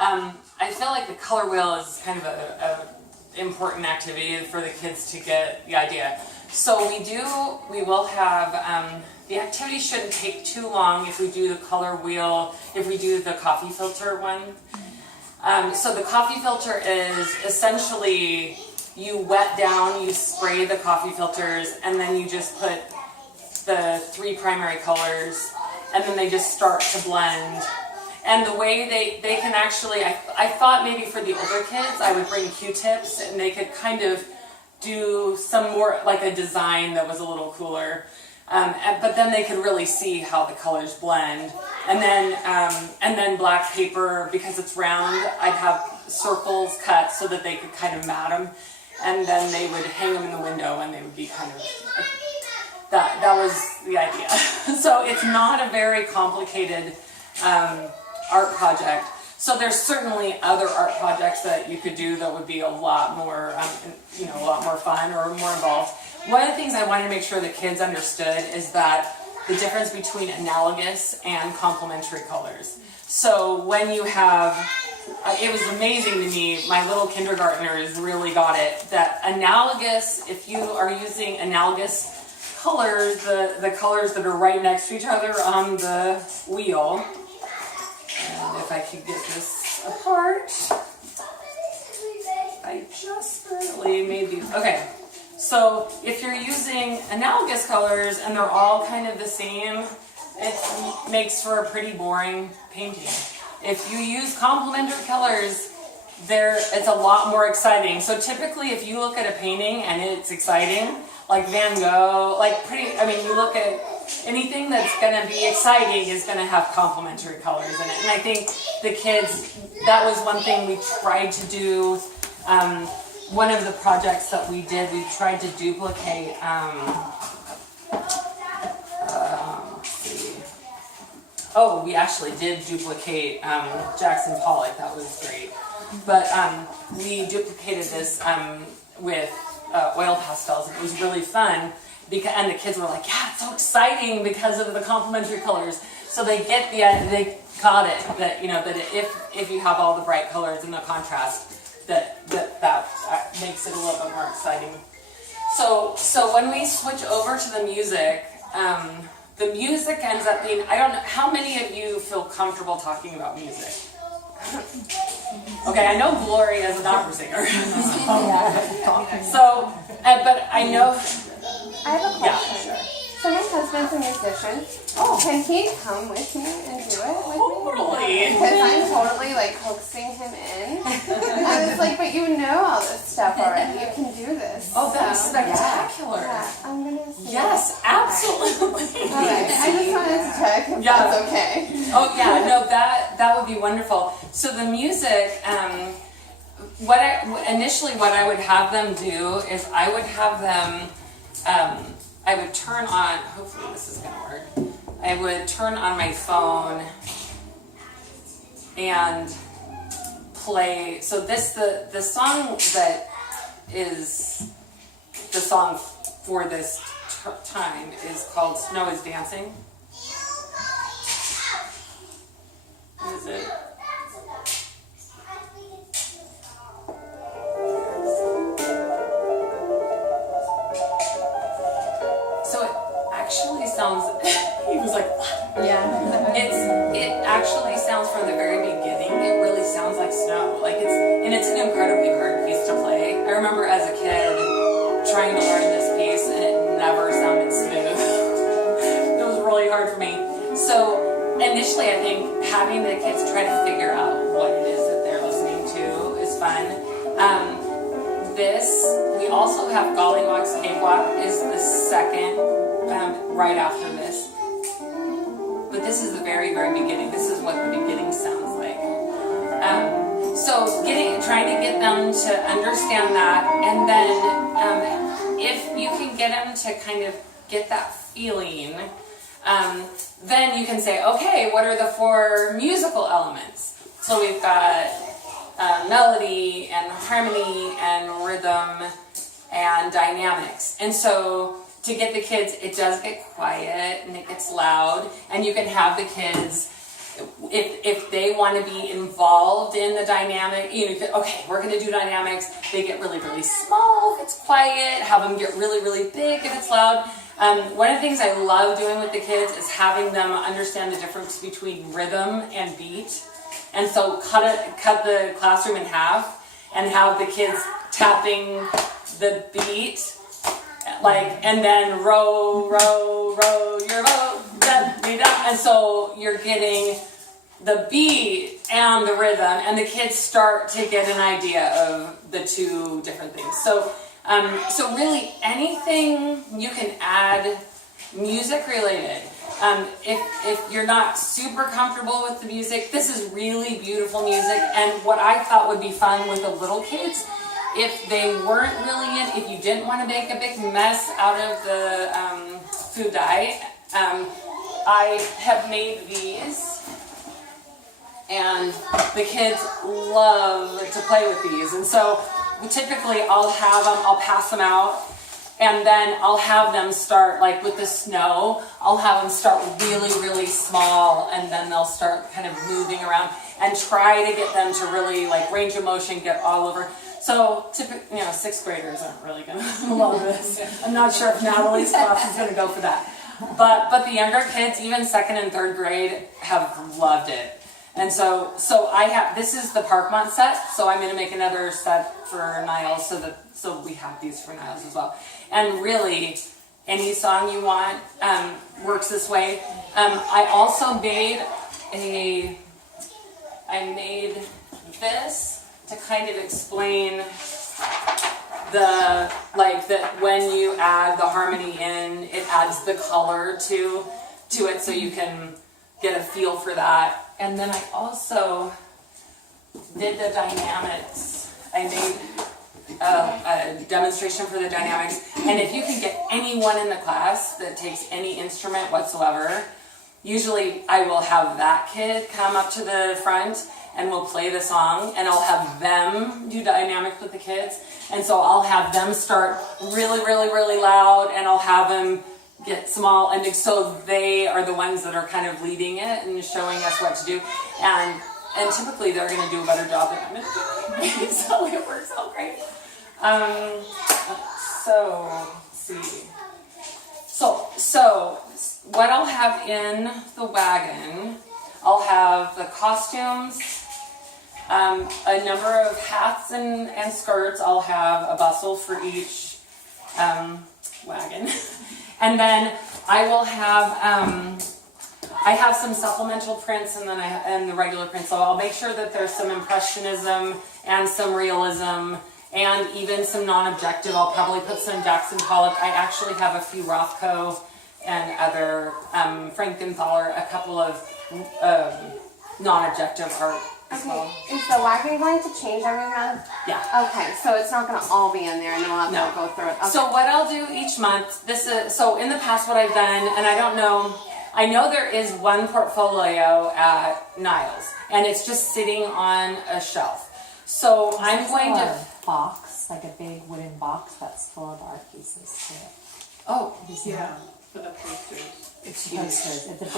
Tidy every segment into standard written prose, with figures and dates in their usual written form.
I feel like the color wheel is kind of a important activity for the kids to get the idea. So we will have, the activity shouldn't take too long if we do the color wheel, if we do the coffee filter one. So the coffee filter is essentially, you wet down, you spray the coffee filters, and then you just put the 3 primary colors, and then they just start to blend. And the way they can actually, I thought maybe for the older kids, I would bring Q-tips, and they could kind of do some more, like a design that was a little cooler. But then they could really see how the colors blend. And then black paper, because it's round, I'd have circles cut so that they could kind of mat them. And then they would hang them in the window, and they would be kind of, that was the idea. So it's not a very complicated art project. So there's certainly other art projects that you could do that would be a lot more, a lot more fun or more involved. One of the things I wanted to make sure the kids understood is that the difference between analogous and complementary colors. So when you have, it was amazing to me, my little kindergartners really got it, that analogous, if you are using analogous colors, the colors that are right next to each other on the wheel, and if I could get this apart, I just barely made these, okay. So if you're using analogous colors and they're all kind of the same, it makes for a pretty boring painting. If you use complementary colors, it's a lot more exciting. So typically if you look at a painting and it's exciting, like Van Gogh, you look at anything that's going to be exciting is going to have complementary colors in it. And I think the kids, that was one thing we tried to do. One of the projects that we did, we tried to duplicate, we actually did duplicate Jackson Pollock. That was great. But we duplicated this with oil pastels. It was really fun, and the kids were like, "Yeah, it's so exciting because of the complementary colors." So they got it that if you have all the bright colors and the contrast, that makes it a little bit more exciting. So when we switch over to the music ends up being, I don't know, how many of you feel comfortable talking about music? Okay, I know Gloria is an opera singer. So, but I know... I have a question. So my husband's a musician. Can he come with me and do it with me? Because I'm totally coaxing him in. I was like, but you know all this stuff already. You can do this. Oh, that's spectacular. Yeah, I'm going to see. Yes, absolutely. All right. I just wanted to check if that's okay. Oh, yeah, no, that would be wonderful. So the music, what I would have them do is I would have them, I would turn on, hopefully this is going to work, I would turn on my phone and play, so the song that is the song for this time is called Snow is Dancing. Is it? So it actually sounds, he was like, what? Yeah. It actually sounds from the very beginning, it really sounds like snow. It's an incredibly hard piece to play. I remember as a kid trying to learn this piece and it never sounded smooth. It was really hard for me. So initially I think having the kids try to figure out what it is that they're listening to is fun. We also have Gollywog's Cakewalk is the second, right after this. But this is the very, very beginning. This is what the beginning sounds like. So trying to get them to understand that, and then if you can get them to kind of get that feeling, then you can say, okay, what are the 4 musical elements? So we've got melody and harmony and rhythm and dynamics. And so to get the kids, it does get quiet and it gets loud, and you can have the kids if they want to be involved in the dynamic, okay, we're going to do dynamics. They get really, really small if it's quiet. Have them get really, really big if it's loud. One of the things I love doing with the kids is having them understand the difference between rhythm and beat. And so cut the classroom in half and have the kids tapping the beat, and then row, row, row your boat, and so you're getting the beat and the rhythm, and the kids start to get an idea of the two different things. So really anything you can add music related. If you're not super comfortable with the music, this is really beautiful music. And what I thought would be fun with the little kids, if they weren't really if you didn't want to make a big mess out of the food dye, I have made these, and the kids love to play with these. And so typically I'll pass them out. And then I'll have them start, like with the snow, I'll have them start really, really small, and then they'll start kind of moving around and try to get them to really, like, range of motion, get all over. So, sixth graders aren't really going to love this. I'm not sure if Natalie's class is going to go for that. But the younger kids, even second and third grade, have loved it. And so this is the Parkmont set, so I'm going to make another set for Niles so we have these for Niles as well. And really, any song you want works this way. I also made this to kind of explain that when you add the harmony in, it adds the color to it, so you can get a feel for that. And then I also did the dynamics. I made a demonstration for the dynamics. And if you can get anyone in the class that takes any instrument whatsoever, usually I will have that kid come up to the front and we'll play the song, and I'll have them do dynamics with the kids. And so I'll have them start really, really, really loud, and I'll have them get small, and so they are the ones that are kind of leading it and showing us what to do. And typically they're going to do a better job than I'm going to do. So it works out great. So let's see. So what I'll have in the wagon, I'll have the costumes, a number of hats and skirts. I'll have a bustle for each wagon. And then I will have, I have some supplemental prints and the regular prints. So I'll make sure that there's some impressionism and some realism and even some non-objective. I'll probably put some Jackson Pollock. I actually have a few Rothko and other Frankenthaler, a couple of non-objective art as well. Is the wagon going to change every month? Yeah. Okay, so it's not going to all be in there, and then I'll have to go through it. Okay. So what I'll do each month, so in the past what I've done, and I know there is one portfolio at Niles, and it's just sitting on a shelf. So I'm going to box, like a big wooden box that's full of art pieces to it. Oh, yeah, for the posters. It's huge. It's a big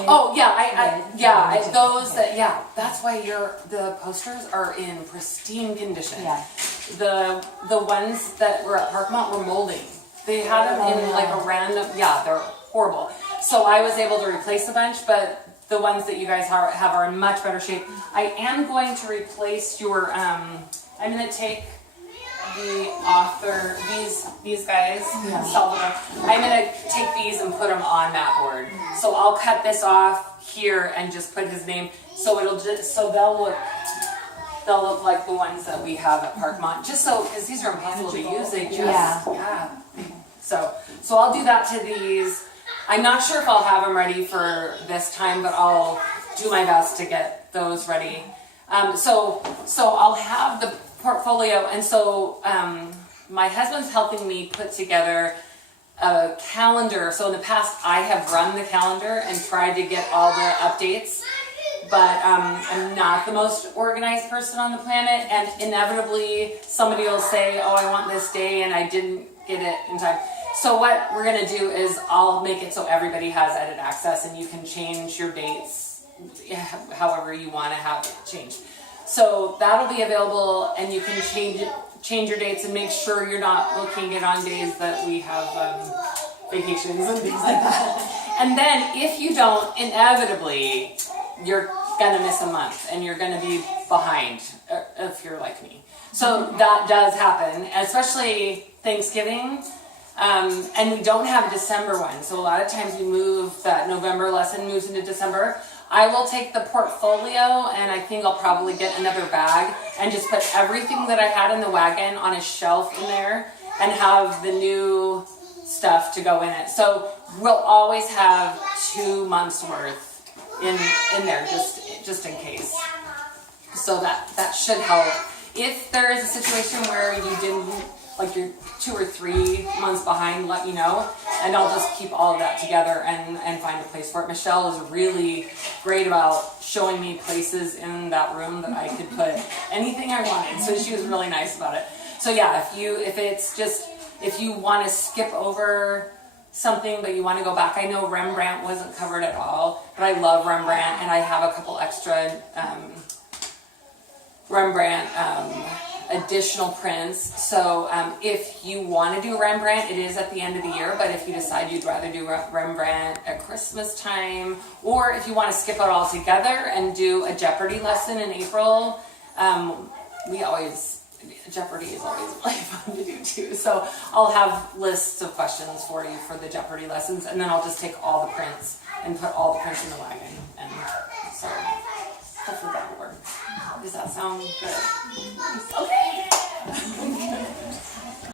that's why the posters are in pristine condition. Yeah. The ones that were at Parkmont were molding. They had them in like a random, they're horrible. So I was able to replace a bunch, but the ones that you guys have are in much better shape. I am going to replace your, I'm going to take the author, these guys, Salvador, I'm going to take these and put them on that board. So I'll cut this off here and just put his name, so they'll look like the ones that we have at Parkmont, just so, because these are impossible to use, they just, So I'll do that to these. I'm not sure if I'll have them ready for this time, but I'll do my best to get those ready. So I'll have the portfolio, and so my husband's helping me put together a calendar. So in the past I have run the calendar and tried to get all the updates, but I'm not the most organized person on the planet, and inevitably somebody will say, oh, I want this day, and I didn't get it in time. So what we're going to do is I'll make it so everybody has edit access, and you can change your dates however you want to have it changed. So that'll be available, and you can change your dates and make sure you're not booking it on days that we have vacations and things like that. And then if you don't, inevitably you're gonna miss a month and you're gonna be behind if you're like me. So that does happen, especially Thanksgiving. And we don't have a December one, so a lot of times we move that November lesson moves into December. I will take the portfolio, and I think I'll probably get another bag and just put everything that I had in the wagon on a shelf in there and have the new stuff to go in it. So we'll always have 2 months worth in there just in case. So that should help. If there is a situation where you didn't, like you're 2 or 3 months behind, let me know, and I'll just keep all of that together and find a place for it. Michelle is really great about showing me places in that room that I could put anything I wanted, so she was really nice about it. So yeah, if you want to skip over something but you want to go back, I know Rembrandt wasn't covered at all, but I love Rembrandt, and I have a couple extra Rembrandt additional prints. So if you want to do Rembrandt, it is at the end of the year, but if you decide you'd rather do Rembrandt at Christmas time, or if you want to skip it all together and do a Jeopardy lesson in April, Jeopardy is always really fun to do too. So I'll have lists of questions for you for the Jeopardy lessons, and then I'll just take all the prints and put all the prints in the wagon. And so hopefully that will work. Does that sound good? Okay.